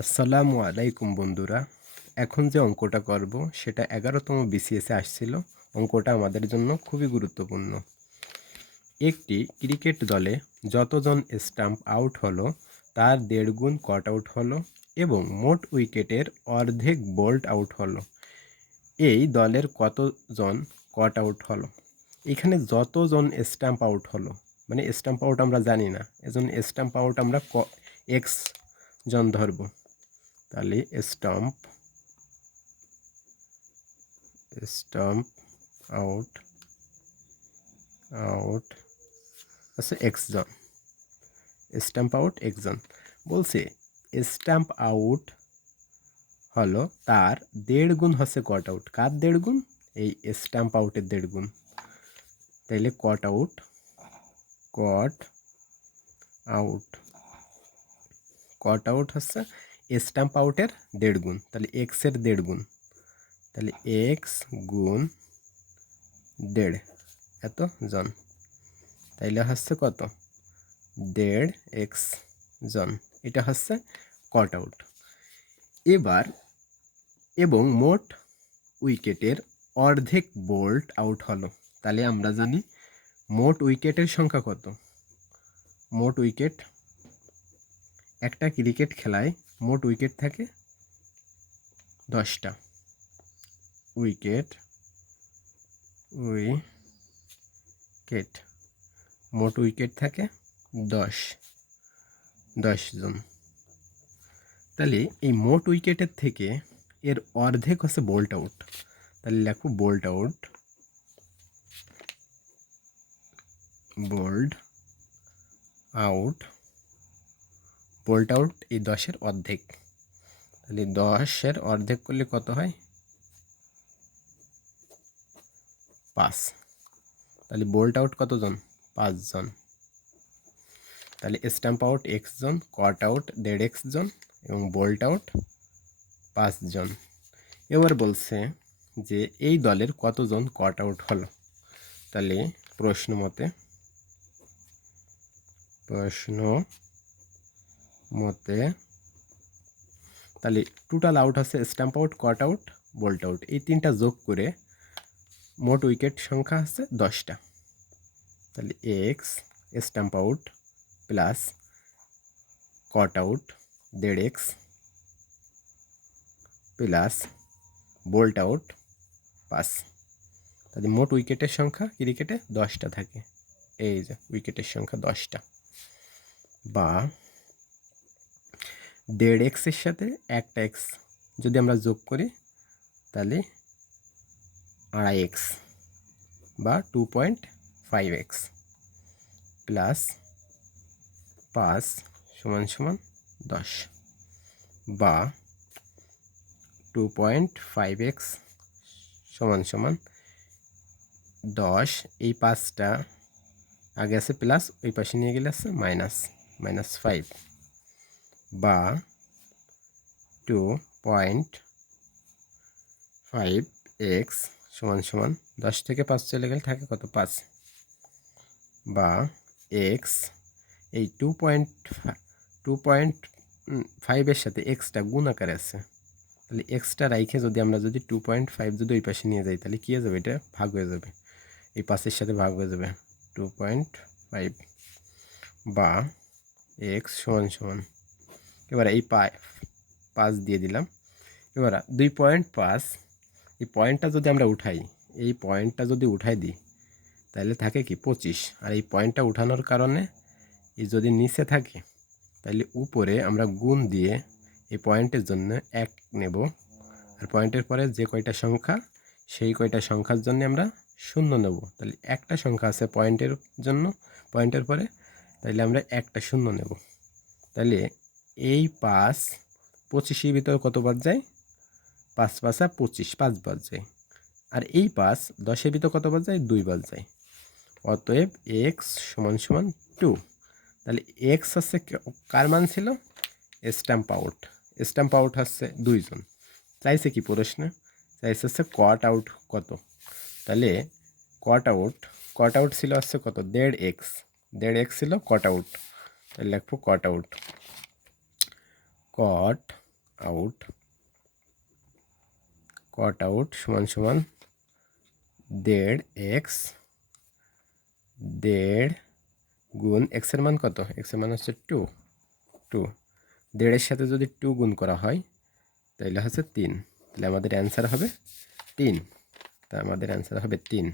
আসসালামু আলাইকুম বন্ধুরা। এখন যে অঙ্কটা করব, সেটা এগারোতম বিসিএসে আসছিল। অঙ্কটা আমাদের জন্য খুবই গুরুত্বপূর্ণ। একটি ক্রিকেট দলে যতজন স্টাম্প আউট হলো, তার দেড় গুণ কট আউট হলো এবং মোট উইকেটের অর্ধেক বোল্ট আউট হলো। এই দলের কতজন কট আউট হলো? এখানে যতজন স্টাম্প আউট হলো মানে স্টাম্প আউট আমরা জানি না এজন স্টাম্প আউট আমরা ক, এক্স জন ধরবো। তাহলে স্টাম্প স্টাম্প আউট আউট আচ্ছা এক্সজন স্টাম্প আউট একজন বলছে স্টাম্প আউট হলো তার দেড় গুণ হচ্ছে কট আউট কার দেড় গুণ? এই স্টাম্প আউটের দেড় গুণ। তাইলে caught out caught out caught out হচ্ছে স্ট্যাম্প আউটের দেড় গুণ, তাহলে এক্সের দেড় গুণ, তাহলে এক্স গুণ দেড়, এত জন, তাইলে হচ্ছে কত? দেড় এক্স জন, এটা হচ্ছে কট আউট এবার, এবং মোট উইকেটের অর্ধেক বোল্ট আউট হলো, তাহলে আমরা জানি মোট উইকেটের সংখ্যা কত? মোট উইকেট, একটা ক্রিকেট খেলায় মোট উইকেট থাকে দশটা। উইকেট উইকেট, মোট উইকেট থাকে দশ দশ জন। তাহলে এই মোট উইকেটের থেকে এর অর্ধেক হচ্ছে বোল্ট আউট তাহলে লেখো bowled out bowled out bowled out এই দশের অর্ধেক। তাহলে দশের অর্ধেক করলে কত হয়? পাঁচ। তাহলে বোল্ট আউট কতজন? পাঁচজন। তাহলে স্ট্যাম্প আউট জন কট আউট দেড় জন এবং বোল্ট আউট পাঁচজন। এবার বলছে যে এই দলের কতজন কট আউট হলো? তাহলে প্রশ্ন মতে, প্রশ্ন মতে, তাহলে টোটাল আউট হচ্ছে stump out caught out bowled out এই তিনটা যোগ করে মোট উইকেট সংখ্যা হচ্ছে দশটা। তাহলে x stump out plus caught out দেড় x plus bowled out plus তাহলে মোট উইকেটের সংখ্যা ক্রিকেটে দশটা থাকে। এই যে, উইকেটের সংখ্যা দশটা। বা দেড় এক্সের সাথে একটা এক্স যদি আমরা যোগ করি, তাহলে আড়াই এক্স বা two point five x plus পাঁচ সমান সমান দশ বা টু পয়েন্ট ফাইভ এক্স সমান সমান দশ। এই পাঁচটা আগে আছে প্লাস ওই পাশে নিয়ে গেলে আছে মাইনাস মাইনাস ফাইভ বা টু পয়েন্ট ফাইভ এক্স সমান সমান দশ থেকে পাঁচ চলে গেলে থাকে কত? পাঁচ। বা এক্স এই টু পয়েন্ট টু পয়েন্ট ফাইভের সাথে এক্সটা গুণ আকারে আছে। তাহলে এক্সটা রাইখে যদি আমরা যদি টু পয়েন্ট ফাইভ যদি ওই পাশে নিয়ে যাই, তাহলে কী হয়ে যাবে? এটা ভাগ হয়ে যাবে। এই পাঁচের সাথে ভাগ হয়ে যাবে। টু পয়েন্ট ফাইভ বা এক্স সমান সমান এবার এই পাঁচ দিয়ে দিলাম। এবার দুই পয়েন্ট পাঁচ এই পয়েন্টটা যদি আমরা উঠাই, এই পয়েন্টটা যদি উঠাই দিই, তাহলে থাকে কি পঁচিশ। আর এই পয়েন্টটা উঠানোর কারণে এই যদি নিচে থাকে, তাহলে উপরে আমরা গুণ দিয়ে এই পয়েন্টের জন্য এক নেব। আর পয়েন্টের পরে যে কয়টা সংখ্যা, সেই কয়টা সংখ্যার জন্য আমরা শূন্য নেব। তাহলে একটা সংখ্যা আছে পয়েন্টের জন্য, পয়েন্টের পরে তাহলে আমরা একটা শূন্য নেব। তাহলে এই পাঁচ পঁচিশের ভিতরে কতবার যায় পাঁচ পাঁচা পঁচিশ পাঁচবার যায় আর এই পাঁচ দশের ভিতরে কত কতবার যায় দুইবার যায় অতএব এক্স সমান সমান টু তাহলে এক্স হচ্ছে কার মান ছিল? স্ট্যাম্প আউট স্ট্যাম্প আউট হচ্ছে দুইজন। চাইছে কি প্রশ্নে? চাইছে হচ্ছে কট আউট কত? তাহলে কট আউট কট আউট ছিল হচ্ছে কত? দেড় এক্স দেড় এক্স ছিল কট আউট তাহলে লিখব caught out caught out caught out সমান সমান দেড় এক্স দেড় গুণ এক্সের মান কত? এক্সের মান হচ্ছে টু টু দেড়ের সাথে যদি টু গুণ করা হয় তাহলে হচ্ছে তিন। তাহলে আমাদের অ্যান্সার হবে তিন। তা আমাদের অ্যান্সার হবে তিন।